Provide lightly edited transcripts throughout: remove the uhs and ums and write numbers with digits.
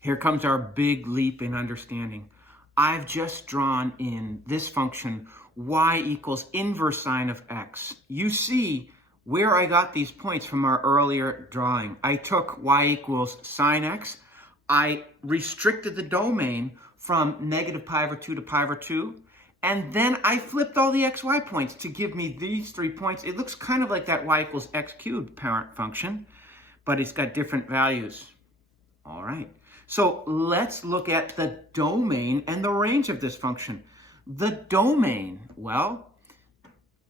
Here comes our big leap in understanding. I've just drawn in this function y equals inverse sine of x. You see where I got these points from our earlier drawing. I took y equals sine x. I restricted the domain from negative pi over 2 to pi over 2. And then I flipped all the xy points to give me these 3 points. It looks kind of like that y equals x cubed parent function, but it's got different values. All right. So let's look at the domain and the range of this function. The domain, well,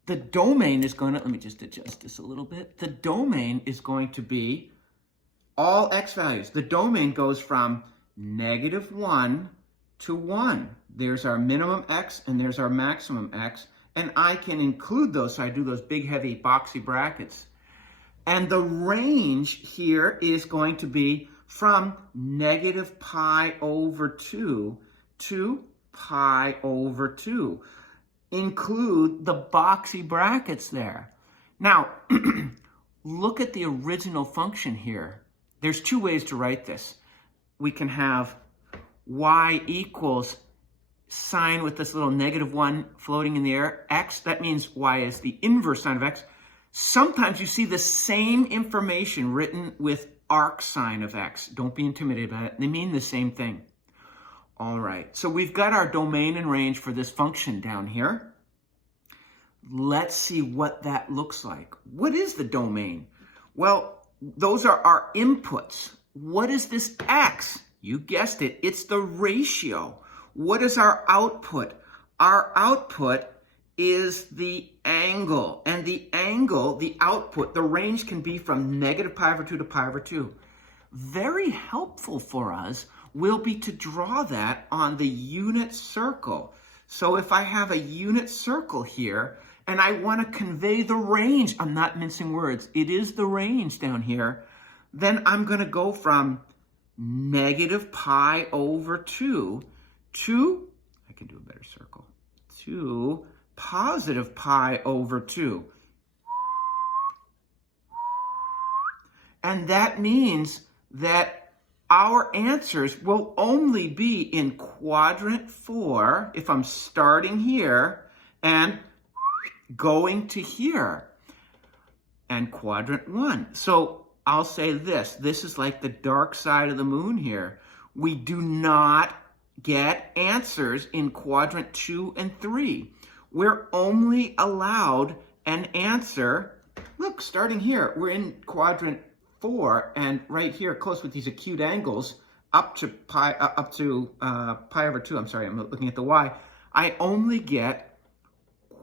the domain is going to, let me just adjust this a little bit. The domain is going to be all x values. The domain goes from -1 to 1. There's our minimum x and there's our maximum x. And I can include those, so I do those big, heavy, boxy brackets. And the range here is going to be from negative pi over 2 to pi over 2. Include the boxy brackets there. Now, look at the original function here. There's 2 ways to write this. We can have y equals sine with this little -1 floating in the air. X, that means y is the inverse sine of x. Sometimes you see the same information written with arc sine of x. Don't be intimidated by it. They mean the same thing. All right, so we've got our domain and range for this function down here. Let's see what that looks like. What is the domain? Well, those are our inputs. What is this x? You guessed it, it's the ratio. What is our output? Our output is the angle. And the angle, the output, the range can be from negative pi over 2 to pi over 2. Very helpful for us will be to draw that on the unit circle. So if I have a unit circle here and I want to convey the range, I'm not mincing words, it is the range down here, then I'm going to go from negative pi over 2 to, I can do a better circle, to positive pi over 2. And that means that our answers will only be in quadrant 4 if I'm starting here and going to here, and quadrant 1. So I'll say this is like the dark side of the moon here. We do not get answers in quadrant 2 and 3. We're only allowed an answer. Look, starting here, we're in quadrant 4, and right here, close with these acute angles, up to pi over 2. I'm sorry, I'm looking at the y. I only get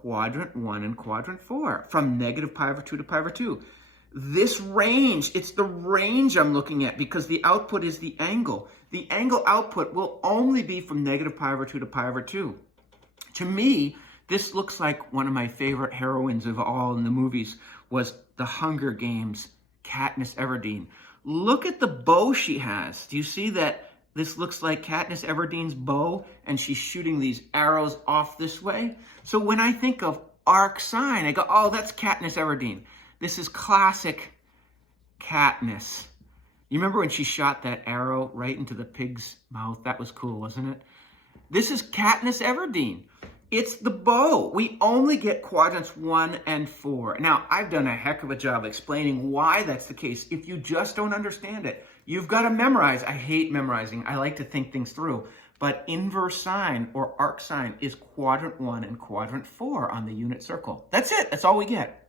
quadrant 1 and quadrant 4, from negative pi over 2 to pi over 2. This range, it's the range I'm looking at because the output is the angle. The angle output will only be from negative pi over 2 to pi over 2. To me, this looks like one of my favorite heroines of all in the movies was the Hunger Games, Katniss Everdeen. Look at the bow she has. Do you see that this looks like Katniss Everdeen's bow and she's shooting these arrows off this way? So when I think of arc sine, I go, oh, that's Katniss Everdeen. This is classic Katniss. You remember when she shot that arrow right into the pig's mouth? That was cool, wasn't it? This is Katniss Everdeen. It's the bow. We only get quadrants 1 and 4. Now, I've done a heck of a job explaining why that's the case. If you just don't understand it, you've got to memorize. I hate memorizing. I like to think things through. But inverse sine or arc sine is quadrant 1 and quadrant 4 on the unit circle. That's it. That's all we get.